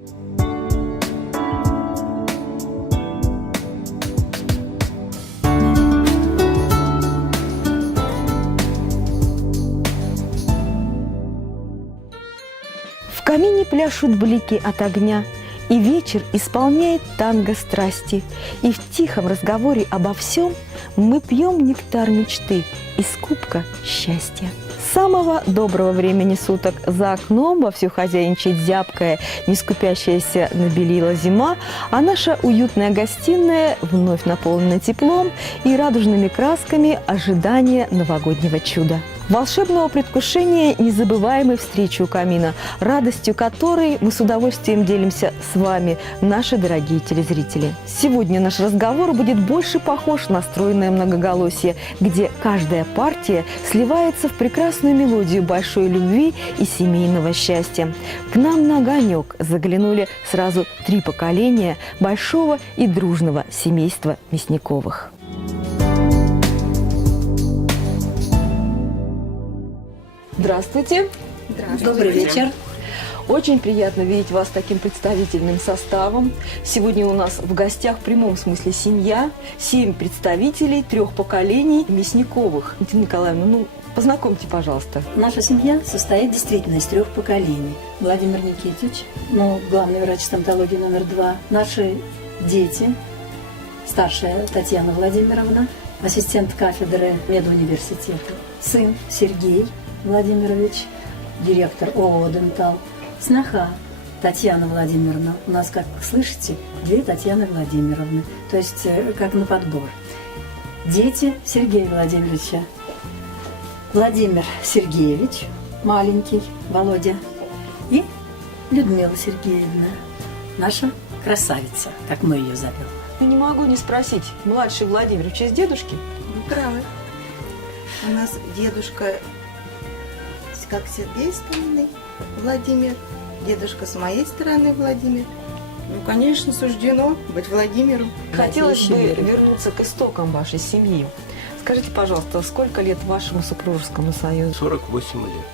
В камине пляшут блики от огня, и вечер исполняет танго страсти. И в тихом разговоре обо всем мы пьем нектар мечты из кубка счастья. Самого доброго времени суток за окном вовсю хозяйничает зябкая, не скупящаяся на белила зима, а наша уютная гостиная вновь наполнена теплом и радужными красками ожидания новогоднего чуда. Волшебного предвкушения незабываемой встречи у камина, радостью которой мы с удовольствием делимся с вами, наши дорогие телезрители. Сегодня наш разговор будет больше похож на стройное многоголосие, где каждая партия сливается в прекрасную мелодию большой любви и семейного счастья. К нам на огонек заглянули сразу 3 поколения большого и дружного семейства Мясниковых. Здравствуйте. Здравствуйте. Добрый вечер. Очень приятно видеть вас таким представительным составом. Сегодня у нас в гостях в прямом смысле семья, 7 представителей 3 поколений Мясниковых. Екатерина Николаевна, познакомьте, пожалуйста. Наша семья состоит действительно из 3 поколений. Владимир Никитич, главный врач стоматологии номер 2. Наши дети, старшая Татьяна Владимировна, ассистент кафедры медуниверситета. Сын Сергей Владимирович, директор ООО «Дентал». Сноха Татьяна Владимировна. У нас, как слышите, 2 Татьяны Владимировны. То есть, как на подбор. Дети Сергея Владимировича. Владимир Сергеевич, маленький, Володя. И Людмила Сергеевна, наша красавица, как мы ее зовем. Не могу не спросить, младший Владимир в честь дедушки? Правы. У нас дедушка, как Сергей стороны, Владимир, дедушка с моей стороны Владимир. Конечно, суждено быть Владимиром. Хотелось бы вернуться к истокам вашей семьи. Скажите, пожалуйста, сколько лет вашему супружескому союзу? 48 лет.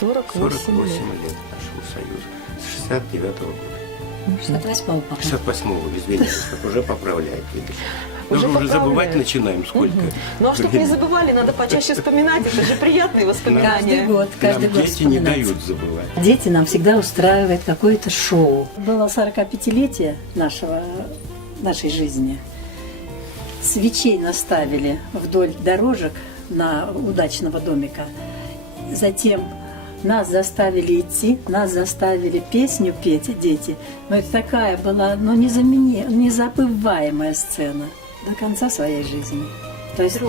48 лет. лет нашему союзу. С 69-го года. 68-го, по-моему. 68-го, извиняюсь, как уже поправляет, видишь. Уже Уже забывать поправляют. начинаем, сколько. Ну а чтобы не забывали, надо почаще вспоминать. Это же приятные воспоминания. Каждый Нам год дети не вспоминать. дают забывать. Дети нам всегда устраивают какое-то шоу. Было 45-летие нашей жизни. Свечей наставили вдоль дорожек у дачного домика. Затем нас заставили идти, нас заставили песню петь, дети. Но это такая была, незабываемая сцена до конца своей жизни. То есть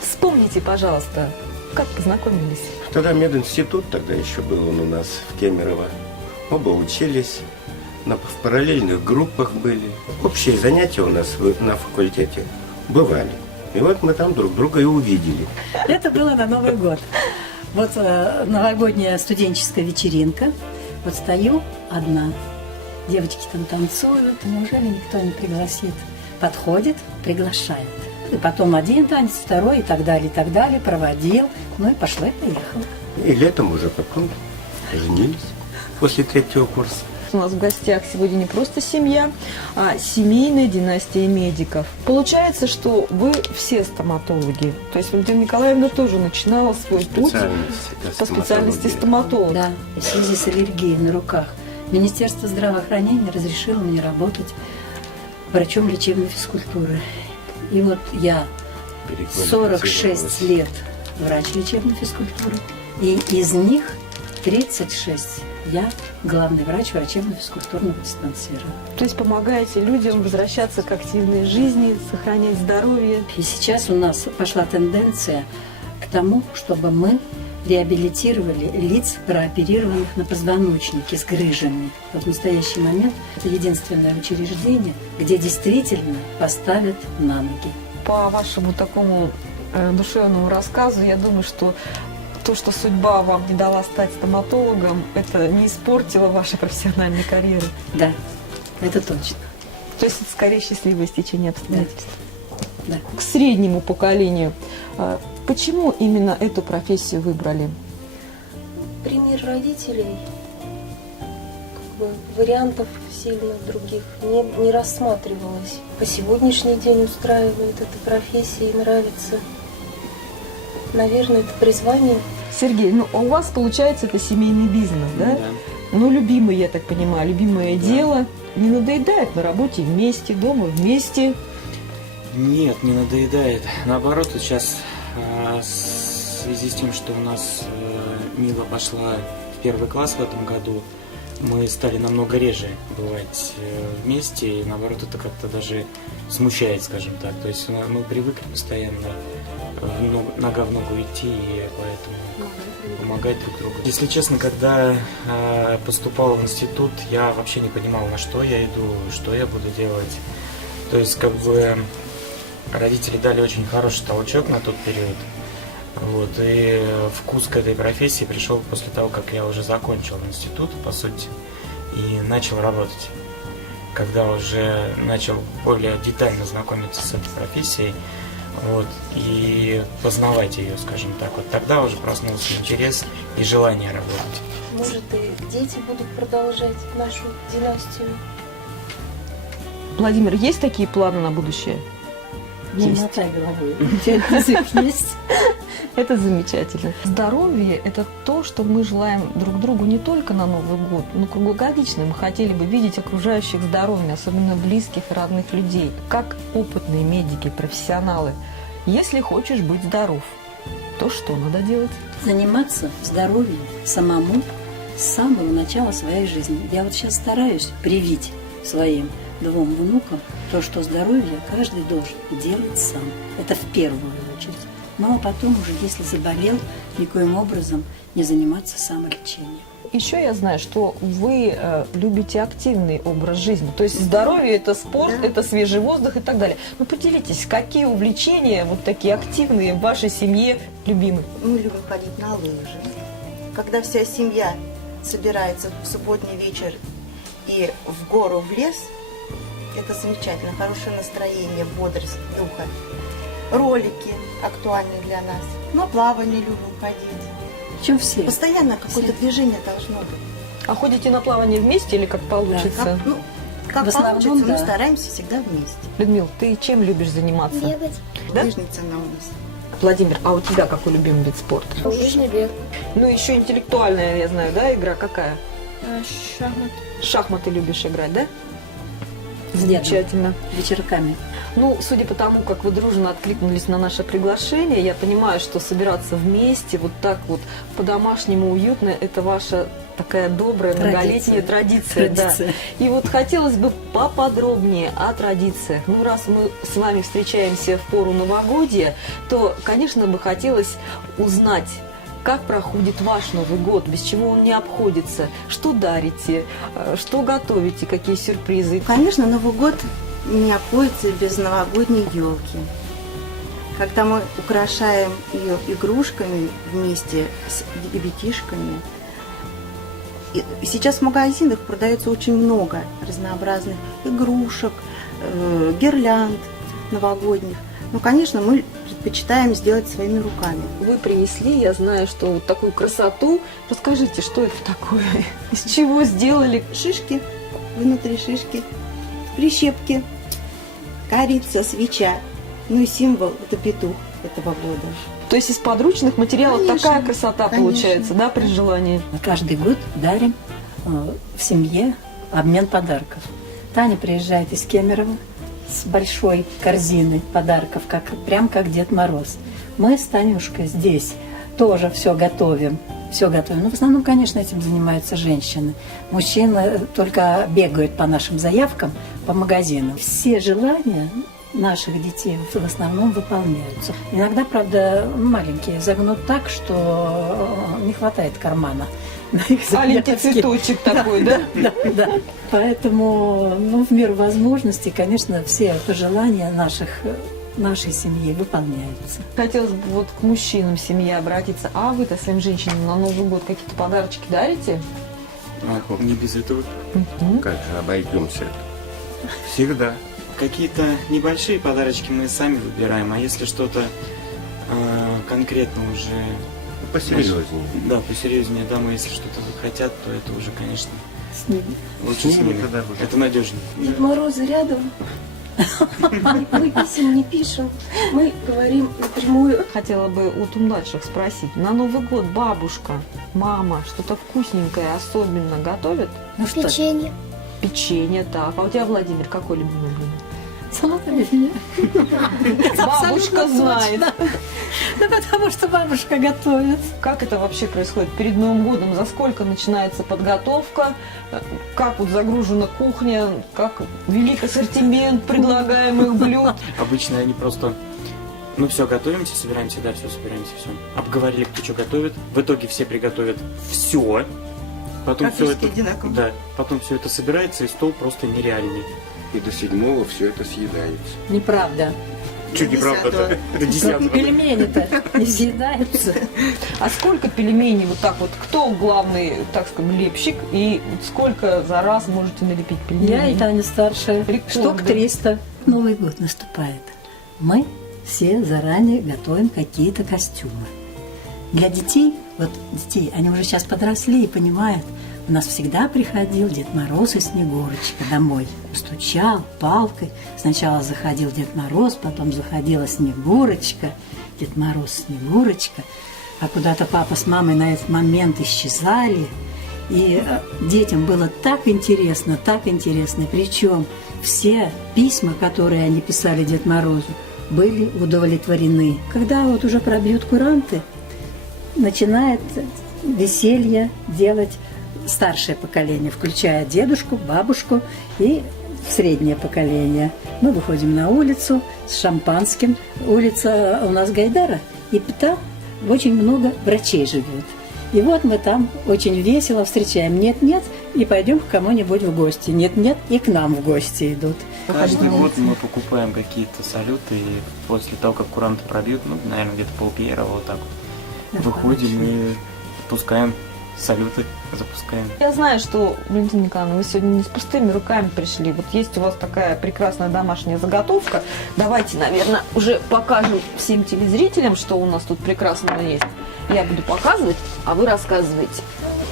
Вспомните, пожалуйста, как познакомились? Тогда мединститут, тогда еще был он у нас в Кемерово. Оба учились, в параллельных группах были. Общие занятия у нас на факультете бывали. И вот мы там друг друга и увидели. это было на Новый год. Вот новогодняя студенческая вечеринка. Вот стою одна. Девочки там танцуют. Неужели никто не пригласит? Подходит, приглашает. И потом один танец, второй и так далее, проводил. Ну и пошла и поехала. И летом уже потом женились после 3-го курса. У нас в гостях сегодня не просто семья, а семейная династия медиков. Получается, что вы все стоматологи. То есть Валентина Николаевна тоже начинала свой путь по специальности стоматолог. Да, в связи с аллергией на руках. Министерство здравоохранения разрешило мне работать врачом лечебной физкультуры. И вот я 46 лет врач лечебной физкультуры, и из них 36 я главный врач врачебно-физкультурного диспансера. То есть помогаете людям возвращаться к активной жизни, сохранять здоровье. И сейчас у нас пошла тенденция к тому, чтобы мы реабилитировали лиц, прооперированных на позвоночнике с грыжами. Вот в настоящий момент это единственное учреждение, где действительно поставят на ноги. По вашему такому душевному рассказу, я думаю, что то, что судьба вам не дала стать стоматологом, это не испортило вашей профессиональной карьеры. Да, это точно. То есть это скорее счастливое стечение обстоятельств. Да. К среднему поколению. Почему именно эту профессию выбрали? Пример родителей. бы вариантов сильно других не рассматривалось. По сегодняшний день устраивает эта профессия и нравится. Наверное, это призвание. Сергей, ну у вас получается это семейный бизнес, да? Ну, любимый, я так понимаю, любимое дело. Не надоедает на работе вместе, дома вместе? Нет, не надоедает. Наоборот, вот сейчас в связи с тем, что у нас Мила пошла в 1 класс в этом году, мы стали намного реже бывать вместе, и наоборот, это как-то даже смущает, скажем так. То есть мы привыкли постоянно нога в ногу идти, и поэтому помогать друг другу. Если честно, когда поступал в институт, я вообще не понимал, на что я иду, что я буду делать. То есть, как бы, родители дали очень хороший толчок на тот период. Вот, и вкус к этой профессии пришел после того, как я уже закончил институт, по сути, и начал работать. Когда уже начал более детально знакомиться с этой профессией, вот, и познавать ее, скажем так. Вот тогда уже проснулся интерес и желание работать. Может, и дети будут продолжать нашу династию. Владимир, есть такие планы на будущее? Не Есть. мотай головой. Язык есть. Это замечательно. Здоровье – это то, что мы желаем друг другу не только на Новый год, но круглогодично. Мы хотели бы видеть окружающих здоровыми, особенно близких и родных людей. Как опытные медики, профессионалы, если хочешь быть здоров, то что надо делать? Заниматься здоровьем самому с самого начала своей жизни. Я вот сейчас стараюсь привить своим 2 внукам то, что здоровье каждый должен делать сам. Это в первую очередь. Ну а потом уже, если заболел, никоим образом не заниматься самолечением. Еще я знаю, что вы любите активный образ жизни. То есть здоровье – это спорт, Да. это свежий воздух и так далее. Ну поделитесь, какие увлечения вот такие активные в вашей семье любимы? Мы любим ходить на лыжи. Когда вся семья собирается в субботний вечер и в гору, в лес, это замечательно, хорошее настроение, бодрость духа. Ролики актуальны для нас. На плавание любим ходить. Причем все. Постоянно какое-то движение должно быть. А ходите на плавание вместе или как получится? Как В основном, получится, мы да. стараемся всегда вместе. Людмил, ты чем любишь заниматься? Бегать. Да? Лыжница она у нас. Владимир, а у тебя какой любимый вид спорта? Лыжный бег. Ну, еще интеллектуальная, я знаю, да, игра какая? Шахмат. Шахматы любишь играть, да? С дедом. Замечательно. Вечерками. Ну, судя по тому, как вы дружно откликнулись на наше приглашение, я понимаю, что собираться вместе вот так вот по-домашнему уютно – это ваша такая добрая, многолетняя традиция. Да. И вот хотелось бы поподробнее о традициях. Ну, раз мы с вами встречаемся в пору новогодия, то, конечно, бы хотелось узнать, как проходит ваш Новый год, без чего он не обходится, что дарите, что готовите, какие сюрпризы. Конечно, Новый год не обходится без новогодней елки. Когда мы украшаем ее игрушками вместе с ребятишками. И сейчас в магазинах продается очень много разнообразных игрушек, гирлянд новогодних. Но, конечно, мы предпочитаем сделать своими руками. Вы принесли, я знаю, что вот такую красоту. Расскажите, что это такое? Из чего сделали? Шишки, внутри шишки, прищепки, корица, свеча. Ну и символ – это петух этого года. То есть из подручных материалов Конечно, такая красота конечно. получается, да, при желании? Мы каждый год дарим в семье обмен подарков. Таня приезжает из Кемерово с большой корзиной подарков, прям как Дед Мороз. Мы с Танюшкой здесь тоже все готовим. Но в основном, конечно, этим занимаются женщины. Мужчины только бегают по нашим заявкам, по магазинам. Все желания наших детей в основном выполняются. Иногда, правда, маленькие загнут так, что не хватает кармана. Маленький цветочек такой, да? Да. Поэтому, в меру возможностей, конечно, все пожелания нашей семьи выполняются. Хотелось бы вот к мужчинам семьи обратиться. А вы-то своим женщинам на Новый год какие-то подарочки дарите? Не без этого. Как же обойдемся? Всегда. Какие-то небольшие подарочки мы сами выбираем, а если что-то конкретно уже... Посерьезнее. Да, посерьезнее, да, мы если что-то захотят, то это уже, конечно, С ними. Лучше С с ними ними. тогда будет. Это надежнее. Дед Морозы рядом. Мы писем не пишем, мы говорим напрямую. Хотела бы вот у младших спросить. На Новый год бабушка, мама что-то вкусненькое особенно готовят? Ну что, Печенье. Печенье, так. А у тебя, Владимир, какой любимый блюдо? салат оливье. Бабушка знает. Да потому что бабушка готовит. Как это вообще происходит перед Новым годом? За сколько начинается подготовка? Как вот загружена кухня? Как велик ассортимент предлагаемых блюд? Обычно они просто... Ну все, готовимся, собираемся, да, все, собираемся, все. Обговорили, кто что готовит. В итоге все приготовят все. Потом все Практически это... одинаково. Да, потом все это собирается, и стол просто нереальный. И до 7-го все это съедается. Неправда. Чуть неправда, до 10-го. Пельмени-то не съедаются. А сколько пельменей вот так вот? Кто главный, так скажем, лепщик? И вот сколько за раз можете налепить пельменей? Я и Таня старшая. Рекорды. Штук 300. Новый год наступает. Мы все заранее готовим какие-то костюмы. Для детей, вот детей, они уже сейчас подросли и понимают, у нас всегда приходил Дед Мороз и Снегурочка домой. Стучал палкой. Сначала заходил Дед Мороз, потом заходила Снегурочка. Дед Мороз, Снегурочка. А куда-то папа с мамой на этот момент исчезали. И детям было так интересно, так интересно. Причем все письма, которые они писали Дед Морозу, были удовлетворены. Когда вот уже пробьют куранты, начинает веселье делать старшее поколение, включая дедушку, бабушку и среднее поколение. Мы выходим на улицу с шампанским. Улица у нас Гайдара, и там очень много врачей живет. И вот мы там очень весело встречаем. Нет-нет, и пойдем к кому-нибудь в гости. Нет-нет, и к нам в гости идут. Каждый год мы покупаем какие-то салюты, и после того, как куранты пробьют, ну, наверное, где-то пол-первого, вот так вот, выходим и пускаем салюты, запускаем. Я знаю, что, Валентина Николаевна, вы сегодня не с пустыми руками пришли. Вот есть у вас такая прекрасная домашняя заготовка. Давайте, наверное, уже покажем всем телезрителям, что у нас тут прекрасного есть. Я буду показывать, а вы рассказываете.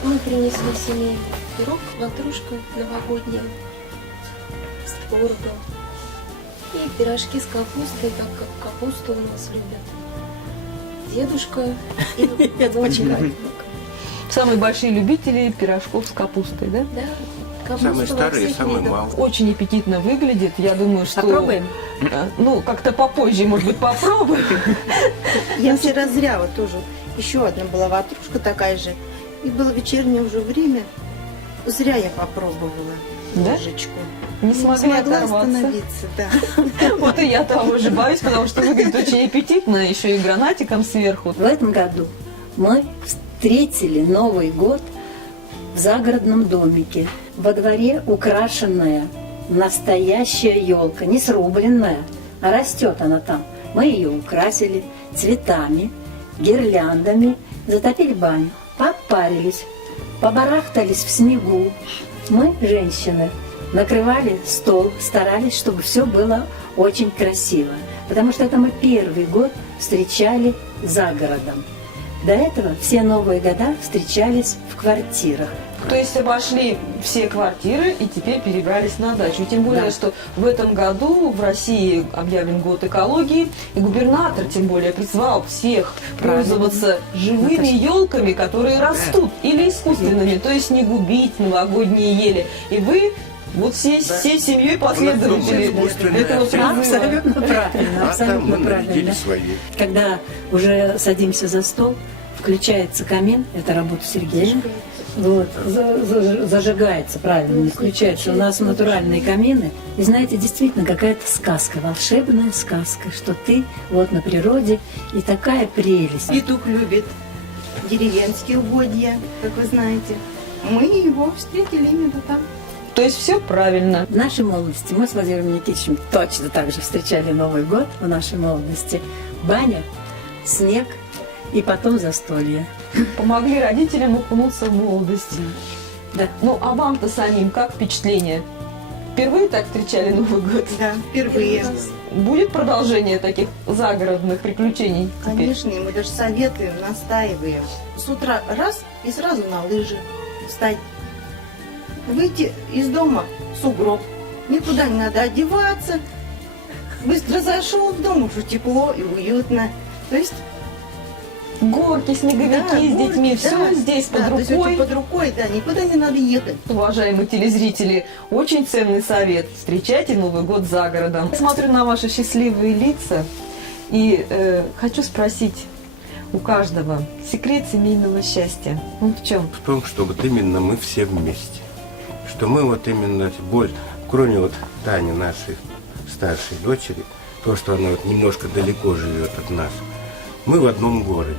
Мы принесли семейный пирог, ватрушка новогодняя с творогом. И пирожки с капустой, так как капусту у нас любят. Дедушка и дочка. Самые большие любители пирожков с капустой, да? Да, капуста Самые во старые, всех самые видах. малые. Очень аппетитно выглядит. Я думаю, что... Попробуем? Ну, как-то попозже, может быть, попробуем. Я вчера зря вот тоже. Еще одна была ватрушка такая же. И было вечернее уже время. Зря я попробовала Да? ложечку. Не смогли смогла оторваться. остановиться, да. Вот и я того же боюсь, потому что выглядит очень аппетитно, еще и гранатиком сверху. В этом году мы встретили Новый год в загородном домике. Во дворе украшенная настоящая елка, не срубленная, а растет она там. Мы ее украсили цветами, гирляндами, затопили баню, попарились, побарахтались в снегу. Мы, женщины, накрывали стол, старались, чтобы все было очень красиво. Потому что это мы первый год встречали за городом. До этого все Новые года встречались в квартирах. То есть обошли все квартиры и теперь перебрались на дачу. И тем более, Да. что в этом году в России объявлен год экологии, и губернатор тем более призвал всех пользоваться живыми елками, которые растут, или искусственными, то есть не губить новогодние ели. И вы вот всей семьей последователи искусственное, этого все. призыва. Абсолютно правильно, А там мы абсолютно правильно. нарядили свои. Когда уже садимся за стол, включается камин, это работа Сергея. Вот, зажигается, правильно, не включается. У нас натуральные камины. И знаете, действительно какая-то сказка, волшебная сказка, что ты вот на природе, и такая прелесть. Петух любит деревенские угодья, как вы знаете. Мы его встретили именно там. То есть все правильно. В нашей молодости мы с Владимиром Никитичем точно так же встречали Новый год в нашей молодости. Баня, снег и потом застолье. Помогли родителям окунуться в молодость. Да. Ну, а вам-то самим как впечатление? Впервые так встречали Новый год? Да, впервые. Будет продолжение таких загородных приключений? теперь? Конечно, и мы даже советуем, настаиваем. С утра раз и сразу на лыжи встать. выйти из дома — сугроб. Никуда не надо одеваться. Быстро зашел в дом, уже тепло и уютно. То есть Горки, снеговики да, с город, детьми, да, все здесь под да, то есть рукой. очень под рукой, да, никуда не надо ехать. Уважаемые телезрители, очень ценный совет. Встречайте Новый год за городом. Я смотрю на ваши счастливые лица и хочу спросить у каждого секрет семейного счастья. Он в чем? В том, что вот именно мы все вместе. Что мы вот именно боль, кроме вот Тани, нашей старшей дочери, то, что она вот немножко далеко живет от нас, мы в одном городе.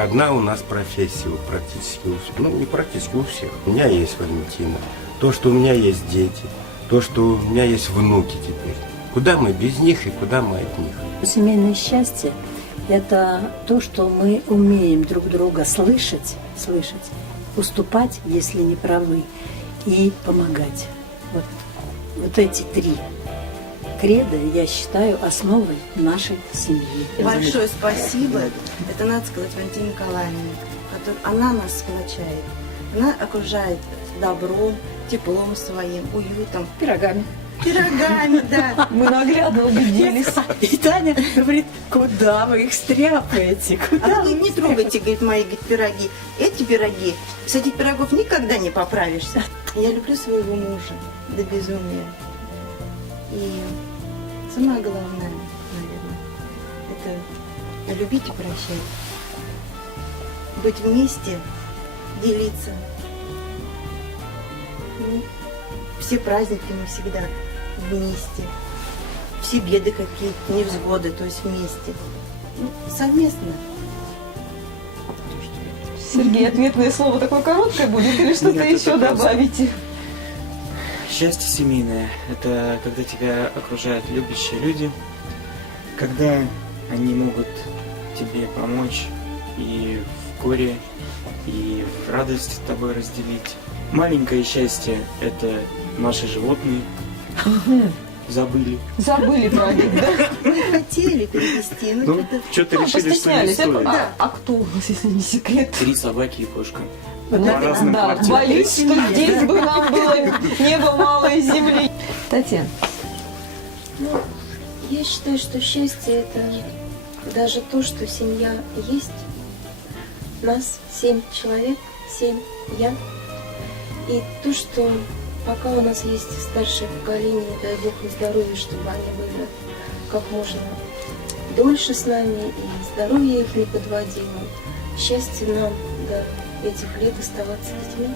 Одна у нас профессия практически у всех. Ну, не практически у всех. У меня есть Валентина. То, что у меня есть дети. То, что у меня есть внуки теперь. Куда мы без них и куда мы от них? Семейное счастье – это то, что мы умеем друг друга слышать, уступать, если не правы, и помогать. Вот эти три кредо, я считаю, основой нашей семьи. Большое спасибо. Это надо сказать Валентине Николаевне. Она нас сплочает. Она окружает добром, теплом своим, уютом. Пирогами. Пирогами, да. Мы наглядно убедились. И Таня говорит, куда вы их стряпаете? Она говорит, не трогайте, говорит, мои пироги. Эти пироги, с этих пирогов никогда не поправишься. Я люблю своего мужа до безумия. И самое главное, наверное, это любить и прощать. Быть вместе, делиться. Ну, все праздники мы всегда вместе. Все беды какие-то, невзгоды, то есть вместе. Ну, совместно. Сергей, ответное слово такое короткое будет или что-то Нет, еще это просто- добавите? Счастье семейное – это когда тебя окружают любящие люди, когда они могут тебе помочь и в горе, и в радость с тобой разделить. Маленькое счастье – это наши животные. Забыли. Забыли про них, да? Мы хотели перевести, но Ну, что-то... что-то Ну, решили, что не постеснялись. стоит. А кто у нас, если не секрет? 3 собаки и кошка. Ну, По разным да, квартирам. боюсь, что здесь бы нам было небо малой земли. Татьяна, Ну, я считаю, что счастье – это даже то, что семья есть. Нас 7 человек, 7 я. И то, что пока у нас есть старшее поколение, дай Бог на здоровье, чтобы они были как можно дольше с нами, и здоровье их не подводило. Счастье нам до этих лет оставаться с детьми.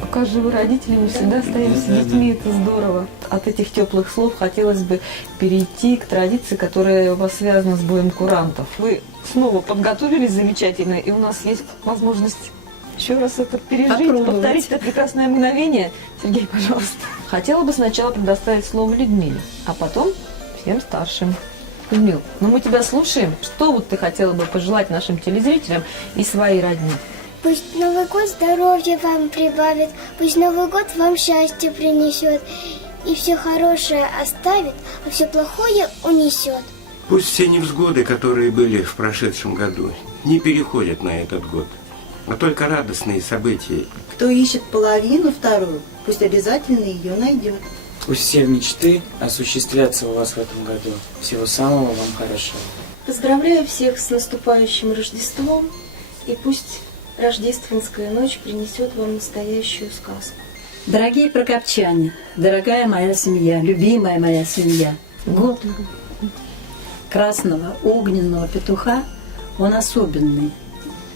пока живы родители, мы всегда остаемся с Да, да, детьми, это здорово. От этих теплых слов хотелось бы перейти к традиции, которая у вас связана с боем курантов. Вы снова подготовились замечательно, и у нас есть возможность еще раз это пережить, Попробовать. повторить это прекрасное мгновение. Сергей, пожалуйста. Хотела бы сначала предоставить слово Людмиле, а потом всем старшим. Людмил, ну мы тебя слушаем. Что вот ты хотела бы пожелать нашим телезрителям и своей родне? Пусть Новый год здоровья вам прибавит, пусть Новый год вам счастье принесет, и все хорошее оставит, а все плохое унесет. Пусть все невзгоды, которые были в прошедшем году, не переходят на этот год, а только радостные события. Кто ищет половину вторую, пусть обязательно ее найдет. Пусть все мечты осуществятся у вас в этом году. Всего самого вам хорошего. Поздравляю всех с наступающим Рождеством, и пусть рождественская ночь принесет вам настоящую сказку. Дорогие прокопчане, дорогая моя семья, любимая моя семья, год красного огненного петуха, он особенный,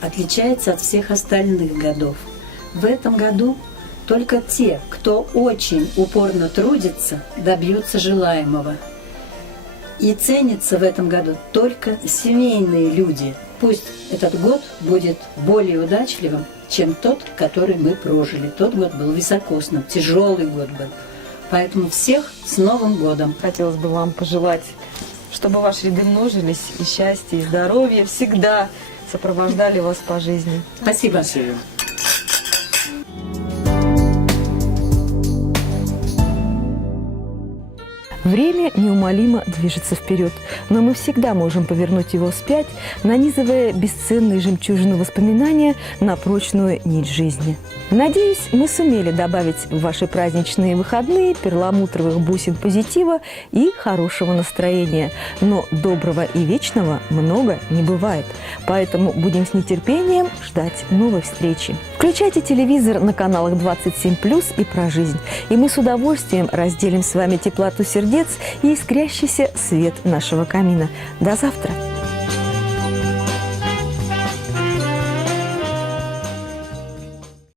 отличается от всех остальных годов. В этом году только те, кто очень упорно трудится, добьются желаемого. И ценятся в этом году только семейные люди. Пусть этот год будет более удачливым, чем тот, который мы прожили. Тот год был високосным, тяжелый год был. Поэтому всех с Новым годом! Хотелось бы вам пожелать, чтобы ваши ряды множились, и счастье, и здоровье всегда сопровождали вас по жизни. Спасибо. Спасибо. Время неумолимо движется вперед, но мы всегда можем повернуть его вспять, нанизывая бесценные жемчужины воспоминания на прочную нить жизни. Надеюсь, мы сумели добавить в ваши праздничные выходные перламутровых бусин позитива и хорошего настроения. Но доброго и вечного много не бывает, поэтому будем с нетерпением ждать новой встречи. Включайте телевизор на каналах 27+, и «Про жизнь», и мы с удовольствием разделим с вами теплоту сердец и искрящийся свет нашего камина. До завтра!